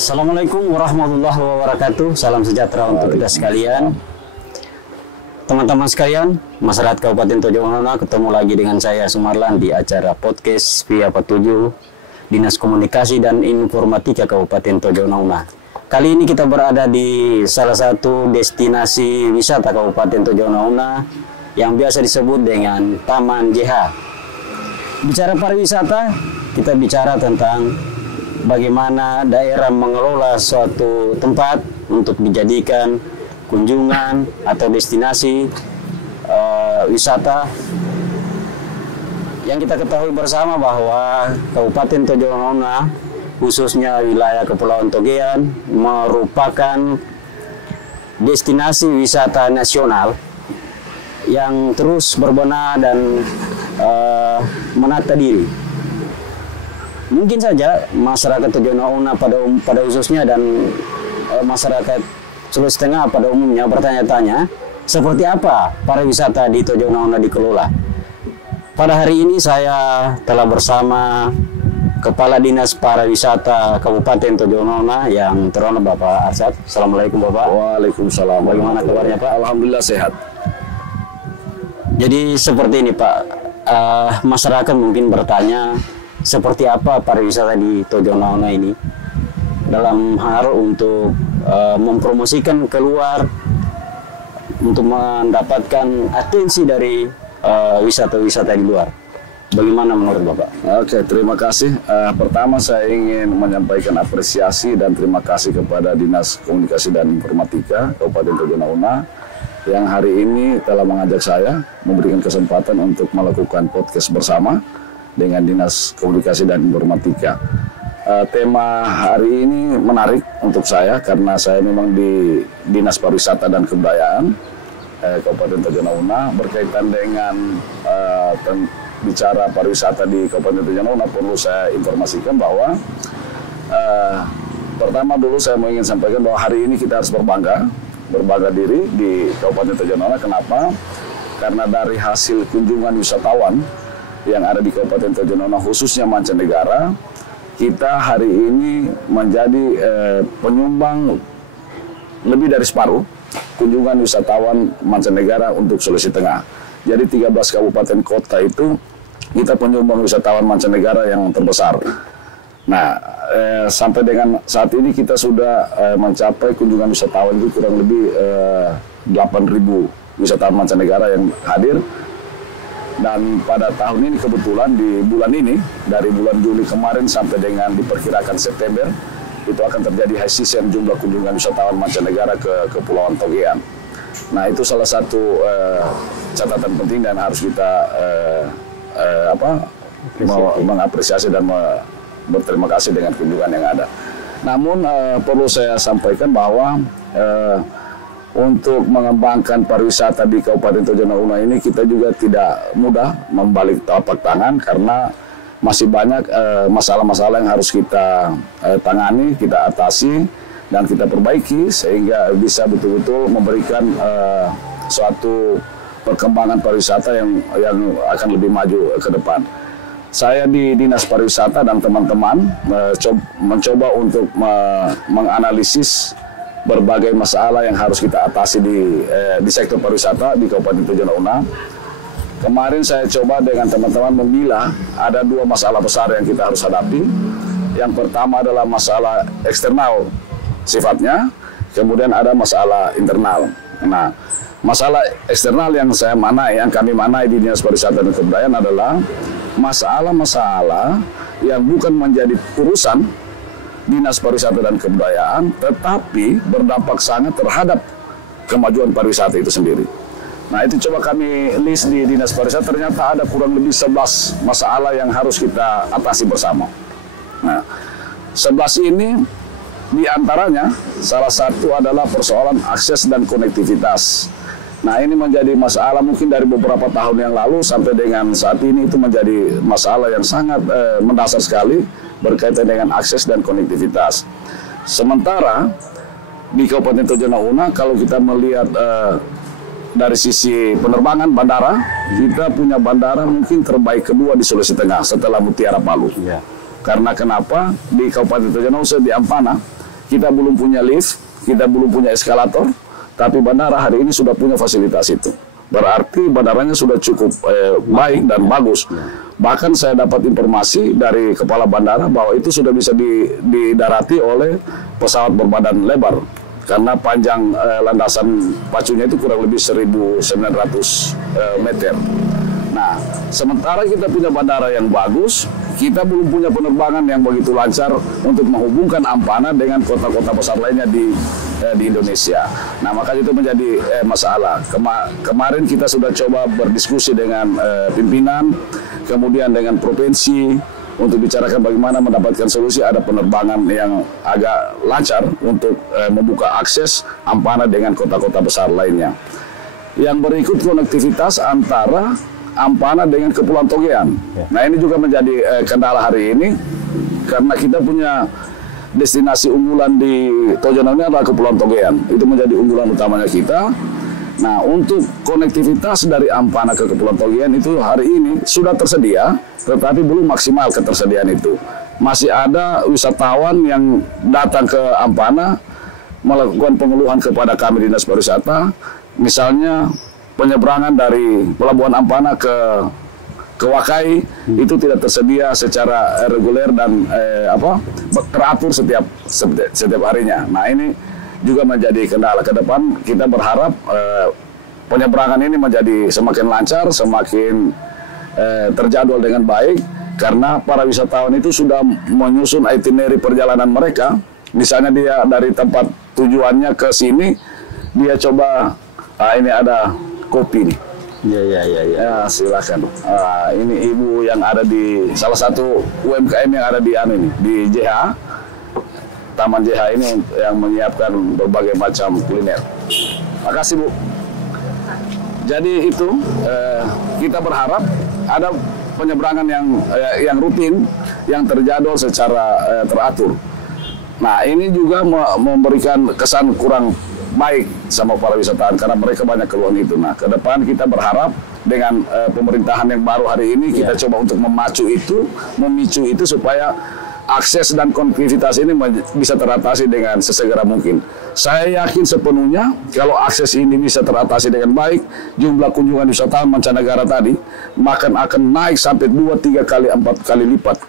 Assalamualaikum warahmatullahi wabarakatuh. Salam sejahtera untuk kita sekalian. Teman-teman sekalian, masyarakat Kabupaten Tojo Unauna, ketemu lagi dengan saya Sumarlan di acara podcast via Patuju Dinas Komunikasi dan Informatika Kabupaten Tojo Unauna. Kali ini kita berada di salah satu destinasi wisata Kabupaten Tojo Unauna yang biasa disebut dengan Taman JH. Bicara pariwisata, kita bicara tentang bagaimana daerah mengelola suatu tempat untuk dijadikan kunjungan atau destinasi wisata. Yang kita ketahui bersama bahwa Kabupaten Tojo Unauna, khususnya wilayah Kepulauan Togean, merupakan destinasi wisata nasional yang terus berbenah dan menata diri. Mungkin saja masyarakat Tojo Unauna pada khususnya dan masyarakat Sulawesi Tengah pada umumnya bertanya-tanya seperti apa pariwisata di Tojo Unauna dikelola. Pada hari ini saya telah bersama Kepala Dinas Pariwisata Kabupaten Tojo Unauna yang terhormat Bapak Arsyad. Assalamualaikum Bapak. Waalaikumsalam. Bagaimana kabarnya Pak? Alhamdulillah sehat. Jadi seperti ini Pak, masyarakat mungkin bertanya seperti apa pariwisata di Tojo Unauna ini dalam hal untuk mempromosikan keluar untuk mendapatkan atensi dari wisata-wisata di luar. Bagaimana menurut Bapak? Oke, terima kasih. Pertama saya ingin menyampaikan apresiasi dan terima kasih kepada Dinas Komunikasi dan Informatika Kabupaten Tojo Unauna yang hari ini telah mengajak saya memberikan kesempatan untuk melakukan podcast bersama dengan Dinas Komunikasi dan Informatika. Tema hari ini menarik untuk saya karena saya memang di Dinas Pariwisata dan Kebudayaan Kabupaten Tojo Unauna. Berkaitan dengan bicara pariwisata di Kabupaten Tojo Unauna, perlu saya informasikan bahwa pertama dulu saya ingin sampaikan bahwa hari ini kita harus berbangga diri di Kabupaten Tojo Unauna. Kenapa? Karena dari hasil kunjungan wisatawan yang ada di Kabupaten Tojo Unauna khususnya mancanegara, kita hari ini menjadi penyumbang lebih dari separuh kunjungan wisatawan mancanegara untuk Sulawesi Tengah. Jadi 13 kabupaten kota itu kita penyumbang wisatawan mancanegara yang terbesar. Nah, sampai dengan saat ini kita sudah mencapai kunjungan wisatawan itu kurang lebih 8.000 wisatawan mancanegara yang hadir. Dan pada tahun ini kebetulan di bulan ini, dari bulan Juli kemarin sampai dengan diperkirakan September, itu akan terjadi high season jumlah kunjungan wisatawan mancanegara ke Kepulauan Togean. Nah, itu salah satu catatan penting dan harus kita mengapresiasi dan berterima kasih dengan kunjungan yang ada. Namun perlu saya sampaikan bahwa untuk mengembangkan pariwisata di Kabupaten Tojo Unauna ini kita juga tidak mudah membalik telapak tangan karena masih banyak masalah-masalah yang harus kita tangani, kita atasi dan kita perbaiki sehingga bisa betul-betul memberikan suatu perkembangan pariwisata yang akan lebih maju ke depan. Saya di Dinas Pariwisata dan teman-teman mencoba untuk menganalisis berbagai masalah yang harus kita atasi di sektor pariwisata di Kabupaten Tojo Unauna. Kemarin saya coba dengan teman-teman memilah ada dua masalah besar yang kita harus hadapi. Yang pertama adalah masalah eksternal sifatnya, kemudian ada masalah internal. Nah, masalah eksternal yang kami manai di Dinas Pariwisata dan Kebudayaan adalah masalah-masalah yang bukan menjadi urusan Dinas Pariwisata dan Kebudayaan, tetapi berdampak sangat terhadap kemajuan pariwisata itu sendiri. Nah, itu coba kami list di Dinas Pariwisata, ternyata ada kurang lebih 11 masalah yang harus kita atasi bersama. Nah, 11 ini diantaranya salah satu adalah persoalan akses dan konektivitas. Nah, ini menjadi masalah mungkin dari beberapa tahun yang lalu sampai dengan saat ini itu menjadi masalah yang sangat mendasar sekali berkaitan dengan akses dan konektivitas. Sementara di Kabupaten Tojo Unauna kalau kita melihat dari sisi penerbangan bandara, kita punya bandara mungkin terbaik kedua di Sulawesi Tengah setelah Mutiara Palu. Ya. Karena kenapa? Di Kabupaten Tojo Unauna di Ampana kita belum punya lift, kita belum punya eskalator, tapi bandara hari ini sudah punya fasilitas itu. Berarti bandaranya sudah cukup baik dan bagus. Bahkan saya dapat informasi dari kepala bandara bahwa itu sudah bisa didarati oleh pesawat berbadan lebar. Karena panjang landasan pacunya itu kurang lebih 1.900 meter. Nah, sementara kita punya bandara yang bagus, kita belum punya penerbangan yang begitu lancar untuk menghubungkan Ampana dengan kota-kota besar lainnya di Indonesia. Nah, maka itu menjadi masalah. Kemarin kita sudah coba berdiskusi dengan pimpinan, kemudian dengan provinsi, untuk bicarakan bagaimana mendapatkan solusi ada penerbangan yang agak lancar untuk membuka akses Ampana dengan kota-kota besar lainnya. Yang berikut konektivitas antara Ampana dengan Kepulauan Togean. Nah, ini juga menjadi kendala hari ini karena kita punya destinasi unggulan di Tojono ini adalah Kepulauan Togean. Itu menjadi unggulan utamanya kita. Nah, untuk konektivitas dari Ampana ke Kepulauan Togean itu hari ini sudah tersedia, tetapi belum maksimal ketersediaan itu. Masih ada wisatawan yang datang ke Ampana melakukan pengeluhan kepada kami Dinas Pariwisata, misalnya penyeberangan dari Pelabuhan Ampana ke Wakai itu tidak tersedia secara reguler dan teratur setiap harinya. Nah, ini juga menjadi kendala ke depan. Kita berharap penyeberangan ini menjadi semakin lancar, semakin terjadwal dengan baik, karena para wisatawan itu sudah menyusun itinerary perjalanan mereka. Misalnya dia dari tempat tujuannya ke sini, dia coba ini ada kopi nih. Ya, silakan. Ini ibu yang ada di salah satu UMKM yang ada di di JH, Taman JH ini yang menyiapkan berbagai macam kuliner. Makasih, Bu. Jadi itu kita berharap ada penyeberangan yang rutin, yang terjadwal secara teratur. Nah, ini juga memberikan kesan kurang baik sama para wisatawan karena mereka banyak keluhan itu. Nah, ke depan kita berharap dengan pemerintahan yang baru hari ini kita coba untuk memicu itu supaya akses dan konektivitas ini bisa teratasi dengan sesegera mungkin. Saya yakin sepenuhnya kalau akses ini bisa teratasi dengan baik, jumlah kunjungan wisatawan mancanegara tadi akan naik sampai 2, 3 kali, 4 kali lipat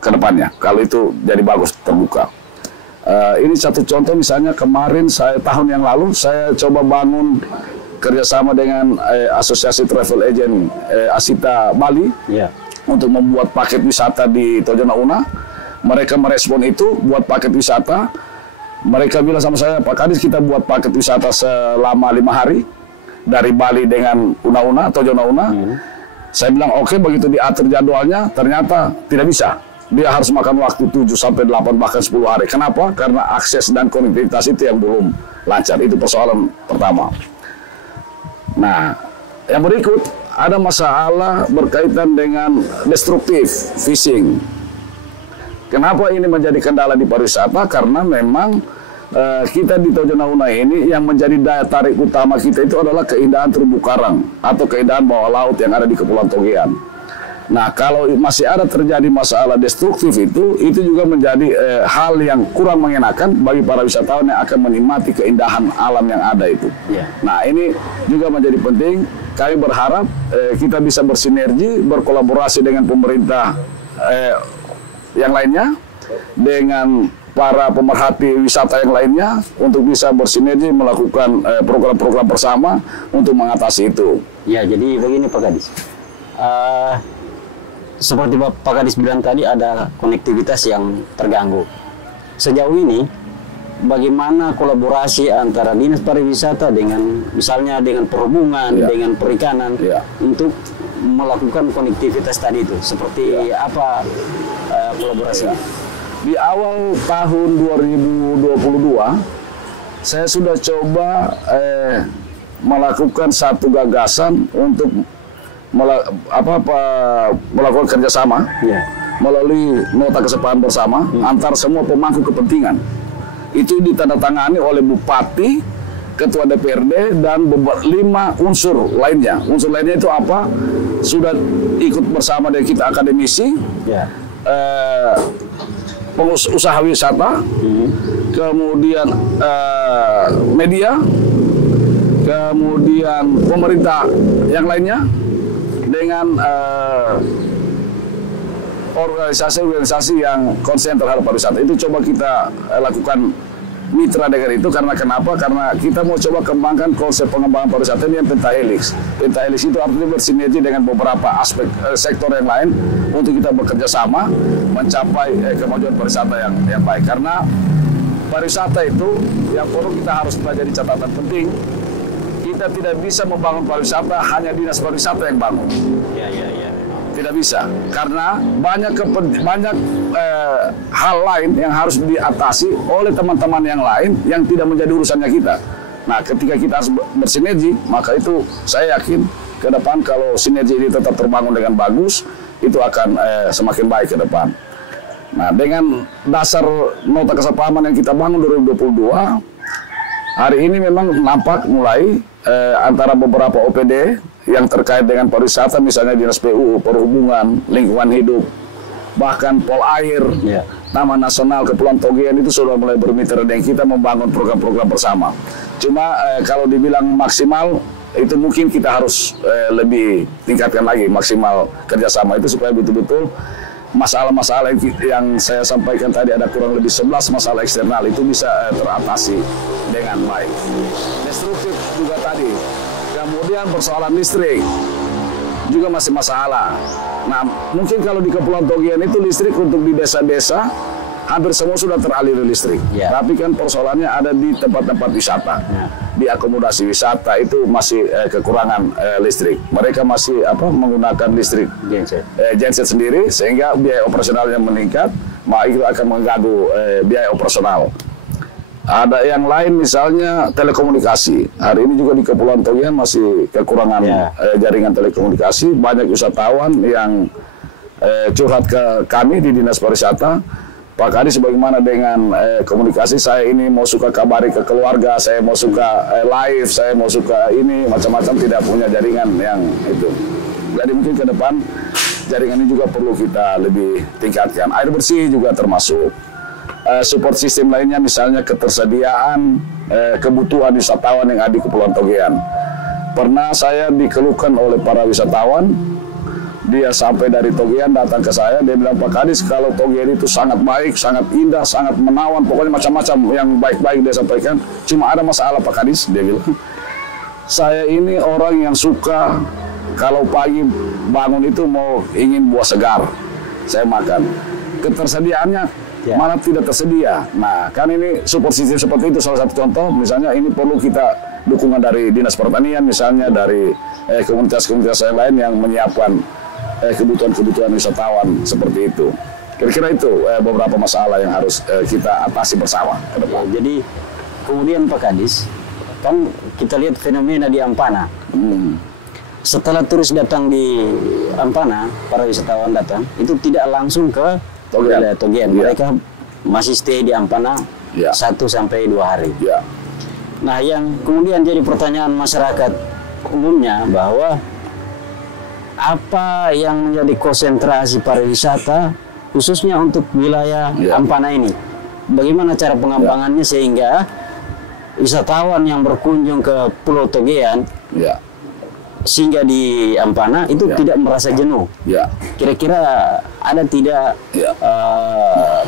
ke depannya kalau itu jadi bagus terbuka. Ini satu contoh, misalnya kemarin tahun yang lalu saya coba bangun kerjasama dengan Asosiasi Travel Agent Asita Bali untuk membuat paket wisata di Tojono Una. Mereka merespon itu, buat paket wisata. Mereka bilang sama saya, Pak Kadis, kita buat paket wisata selama 5 hari dari Bali dengan Una, Tojono Una. Saya bilang oke, begitu diatur jadwalnya, ternyata tidak bisa. Dia harus makan waktu 7 sampai 8 bahkan 10 hari. Kenapa? Karena akses dan konektivitas itu yang belum lancar. Itu persoalan pertama. Nah, yang berikut ada masalah berkaitan dengan destruktif fishing. Kenapa ini menjadi kendala di pariwisata? Karena memang kita di Tojono Una ini yang menjadi daya tarik utama kita itu adalah keindahan terumbu karang atau keindahan bawah laut yang ada di Kepulauan Togean. Nah, kalau masih ada terjadi masalah destruktif itu juga menjadi hal yang kurang mengenakan bagi para wisatawan yang akan menikmati keindahan alam yang ada itu. Nah, ini juga menjadi penting. Kami berharap kita bisa bersinergi, berkolaborasi dengan pemerintah yang lainnya, dengan para pemerhati wisata yang lainnya untuk bisa bersinergi melakukan program-program bersama untuk mengatasi itu. Ya, jadi begini Pak Kadis. Seperti Pak Kadis bilang tadi, ada konektivitas yang terganggu. Sejauh ini, bagaimana kolaborasi antara Dinas Pariwisata dengan misalnya dengan perhubungan, dengan perikanan untuk melakukan konektivitas tadi itu? Seperti apa kolaborasinya? Di awal tahun 2022, saya sudah coba melakukan satu gagasan untuk melakukan kerjasama melalui nota kesepakatan bersama antar semua pemangku kepentingan. Itu ditandatangani oleh Bupati, Ketua DPRD, dan 5 unsur lainnya. Unsur lainnya itu apa? Sudah ikut bersama dengan kita akademisi, usaha wisata, kemudian media, kemudian pemerintah yang lainnya, dengan organisasi-organisasi yang konsen terhadap pariwisata. Itu coba kita lakukan mitra dengan itu. Karena kenapa? Karena kita mau coba kembangkan konsep pengembangan pariwisata ini yang pentahelix. Pentahelix itu artinya bersinergi dengan beberapa aspek sektor yang lain untuk kita bekerja sama mencapai kemajuan pariwisata yang baik. Karena pariwisata itu yang perlu kita harus pelajari catatan penting. Kita tidak bisa membangun pariwisata hanya dinas pariwisata yang bangun. Tidak bisa, karena banyak hal lain yang harus diatasi oleh teman-teman yang lain yang tidak menjadi urusannya kita. Nah, ketika kita harus bersinergi, maka itu saya yakin ke depan kalau sinergi ini tetap terbangun dengan bagus, itu akan semakin baik ke depan. Nah, dengan dasar nota kesepahaman yang kita bangun 2022, hari ini memang nampak mulai antara beberapa OPD yang terkait dengan pariwisata, misalnya Dinas PU, Perhubungan, Lingkungan Hidup, bahkan Polair, Taman Nasional Kepulauan Togian itu sudah mulai bermitra dengan kita membangun program-program bersama. Cuma kalau dibilang maksimal, itu mungkin kita harus lebih tingkatkan lagi maksimal kerjasama itu supaya betul-betul masalah-masalah yang saya sampaikan tadi, ada kurang lebih 11 masalah eksternal itu bisa teratasi dengan baik. Destruktif juga tadi. Kemudian persoalan listrik juga masih masalah. Nah, mungkin kalau di Kepulauan Togian itu listrik untuk di desa-desa hampir semua sudah teraliri listrik. Tapi kan persoalannya ada di tempat-tempat wisata. Di akomodasi wisata itu masih kekurangan listrik. Mereka masih menggunakan listrik genset sendiri, sehingga biaya operasionalnya meningkat, maka itu akan mengganggu biaya operasional. Ada yang lain misalnya telekomunikasi. Hari ini juga di Kepulauan Togian masih kekurangan jaringan telekomunikasi. Banyak wisatawan yang curhat ke kami di Dinas Pariwisata. Pak Kadis, bagaimana dengan komunikasi? Saya ini mau suka kabari ke keluarga, saya mau suka live, saya mau suka ini, macam-macam, tidak punya jaringan yang itu. Jadi mungkin ke depan jaringan ini juga perlu kita lebih tingkatkan. Air bersih juga termasuk. Support sistem lainnya, misalnya ketersediaan kebutuhan wisatawan yang ada di Kepulauan Togian. Pernah saya dikeluhkan oleh para wisatawan, dia sampai dari Togian datang ke saya, dia bilang, Pak Kadis, kalau Togian itu sangat baik, sangat indah, sangat menawan, pokoknya macam-macam yang baik-baik dia sampaikan. Cuma ada masalah Pak Kadis, dia bilang, saya ini orang yang suka kalau pagi bangun itu mau ingin buah segar, saya makan. Ketersediaannya mana tidak tersedia. Nah, kan ini support system seperti itu salah satu contoh. Misalnya ini perlu kita dukungan dari Dinas Pertanian, misalnya dari komunitas-komunitas yang lain yang menyiapkan kebutuhan-kebutuhan wisatawan seperti itu. Kira-kira itu beberapa masalah yang harus kita atasi bersama ke depan. Jadi kemudian Pak Kadis, kan kita lihat fenomena di Ampana. Setelah turis datang di Ampana, para wisatawan datang, itu tidak langsung ke Togian. Mereka masih stay di Ampana 1 sampai 2 hari. Nah, yang kemudian jadi pertanyaan masyarakat umumnya bahwa apa yang menjadi konsentrasi pariwisata khususnya untuk wilayah Ampana ini? Bagaimana cara pengembangannya sehingga wisatawan yang berkunjung ke Pulau Togian sehingga di Ampana itu tidak merasa jenuh? Kira-kira ada tidak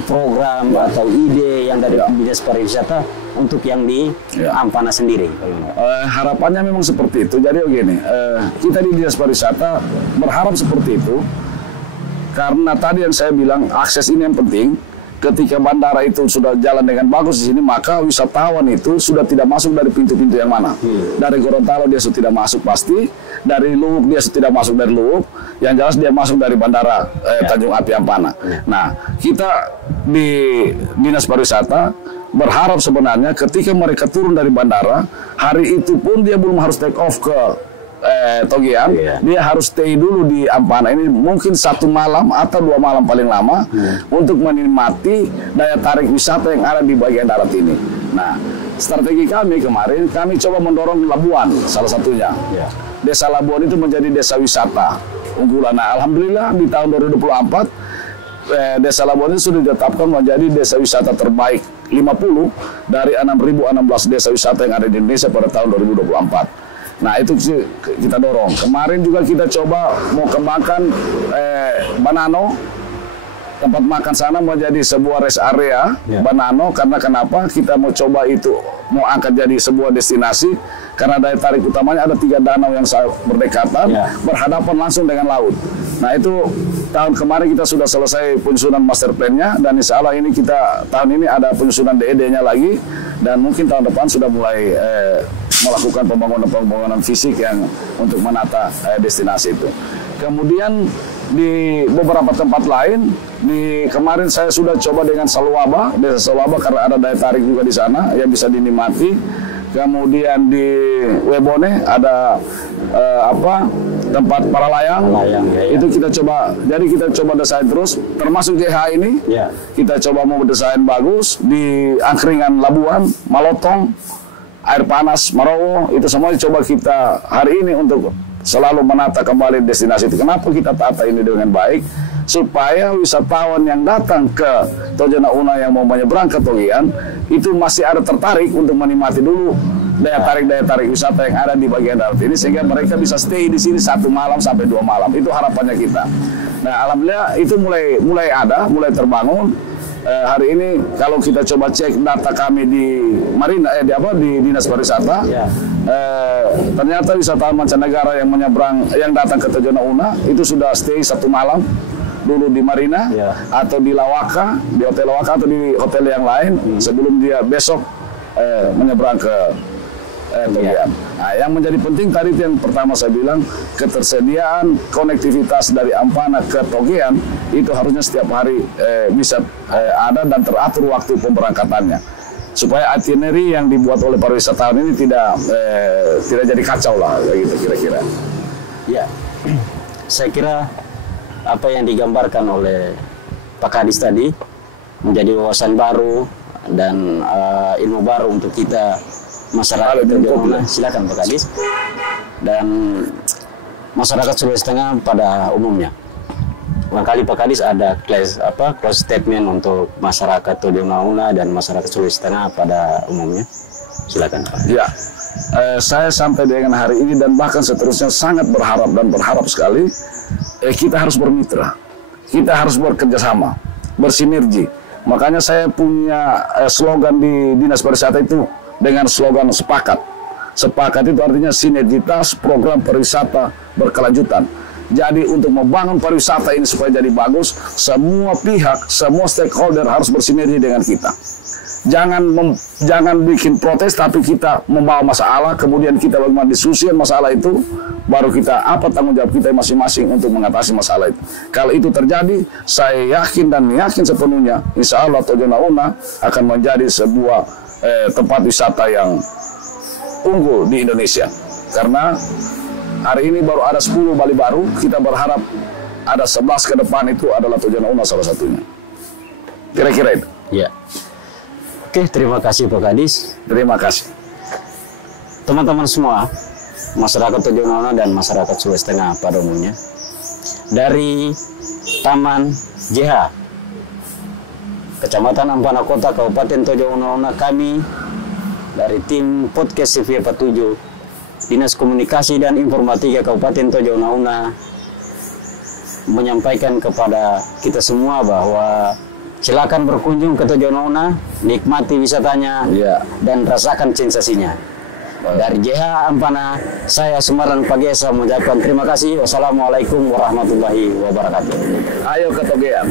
program atau ide yang dari Dinas Pariwisata untuk yang di Ampana sendiri? Harapannya memang seperti itu. Jadi begini, kita di Dinas Pariwisata berharap seperti itu, karena tadi yang saya bilang akses ini yang penting. Ketika bandara itu sudah jalan dengan bagus di sini, maka wisatawan itu sudah tidak masuk dari pintu-pintu yang mana. Dari Gorontalo dia sudah tidak masuk pasti, dari Luwuk dia sudah tidak masuk dari Luwuk, yang jelas dia masuk dari bandara Tanjung Api Ampana. Nah, kita di Dinas Pariwisata berharap sebenarnya ketika mereka turun dari bandara, hari itu pun dia belum harus take off ke Togian, dia harus stay dulu di Ampana ini mungkin 1 malam atau 2 malam paling lama untuk menikmati daya tarik wisata yang ada di bagian darat ini. Nah, strategi kami kemarin, kami coba mendorong Labuan salah satunya. Desa Labuan itu menjadi desa wisata unggulan. Nah, alhamdulillah di tahun 2024 Desa Labuan ini sudah ditetapkan menjadi desa wisata terbaik 50 dari 6.016 desa wisata yang ada di Indonesia pada tahun 2024. Nah itu kita dorong. Kemarin juga kita coba mau kembangkan Banano, tempat makan sana menjadi sebuah rest area Banano. Karena kenapa kita mau coba itu mau angkat jadi sebuah destinasi, karena daya tarik utamanya ada 3 danau yang berdekatan, berhadapan langsung dengan laut. Nah itu tahun kemarin kita sudah selesai penyusunan master plan-nya, dan insya Allah ini kita tahun ini ada penyusunan DED-nya lagi, dan mungkin tahun depan sudah mulai melakukan pembangunan fisik yang untuk menata destinasi itu. Kemudian di beberapa tempat lain, kemarin saya sudah coba dengan Salwaba, desa Salwaba, karena ada daya tarik juga di sana yang bisa dinikmati. Kemudian di Webone ada tempat para layang, itu kita coba, jadi kita coba desain terus, termasuk JH ini, kita coba mau desain bagus di Angkringan Labuan, Malotong, Air Panas, Marowo, itu semua coba kita hari ini untuk selalu menata kembali destinasi itu. Kenapa kita tata ini dengan baik? Supaya wisatawan yang datang ke Tojo Una yang mau menyeberang ke Togian itu masih ada tertarik untuk menikmati dulu daya tarik wisata yang ada di bagian darat ini, sehingga mereka bisa stay di sini 1 malam sampai 2 malam. Itu harapannya kita. Nah, alhamdulillah itu mulai terbangun. Hari ini kalau kita coba cek data kami di Marina di Dinas Pariwisata, ternyata wisatawan mancanegara yang datang ke Tojo Una itu sudah stay 1 malam dulu di Marina atau di Lawaka, di Hotel Lawaka atau di hotel yang lain sebelum dia besok menyeberang ke Togian. Nah, yang menjadi penting tadi yang pertama saya bilang, ketersediaan konektivitas dari Ampana ke Togian itu harusnya setiap hari bisa ada dan teratur waktu pemberangkatannya, supaya itinerary yang dibuat oleh para wisatawan ini tidak jadi kacau lah, gitu kira-kira. Ya, saya kira apa yang digambarkan oleh Pak Kadis tadi menjadi wawasan baru dan ilmu baru untuk kita masyarakat Tojo Una. Silakan Pak Kadis. Dan masyarakat Sulawesi Tengah pada umumnya. Barangkali Pak Kadis ada close statement untuk masyarakat Tojo Una dan masyarakat Sulawesi Tengah pada umumnya. Silakan Pak. Ya, saya sampai dengan hari ini dan bahkan seterusnya sangat berharap sekali kita harus bermitra, kita harus bekerjasama, bersinergi. Makanya saya punya slogan di Dinas Pariwisata itu dengan slogan sepakat. Sepakat itu artinya sinergitas program pariwisata berkelanjutan. Jadi untuk membangun pariwisata ini supaya jadi bagus, semua pihak, semua stakeholder harus bersinergi dengan kita. Jangan bikin protes, tapi kita membawa masalah, kemudian kita bagaimana diskusikan masalah itu, baru kita apa tanggung jawab kita masing-masing untuk mengatasi masalah itu. Kalau itu terjadi, saya yakin sepenuhnya, insya Allah Tojo Una akan menjadi sebuah tempat wisata yang unggul di Indonesia. Karena hari ini baru ada 10 Bali baru, kita berharap ada 11 ke depan itu adalah Tojo Una salah satunya. Kira-kira itu. Ya. Oke, terima kasih Pak Kadis. Terima kasih. Teman-teman semua, masyarakat Tojo Una dan masyarakat Sulawesi Tengah pada umumnya, dari Taman JH Kecamatan Ampana Kota, Kabupaten Tojo Una, kami dari tim podcast CV 47 Dinas Komunikasi dan Informatika Kabupaten Tojo Una menyampaikan kepada kita semua bahwa silakan berkunjung ke Tojo Una, nikmati wisatanya dan rasakan sensasinya. Dari JH Ampana, saya Sumarlan Pagesa mengucapkan terima kasih. Wassalamualaikum warahmatullahi wabarakatuh. Ayo ke Togian.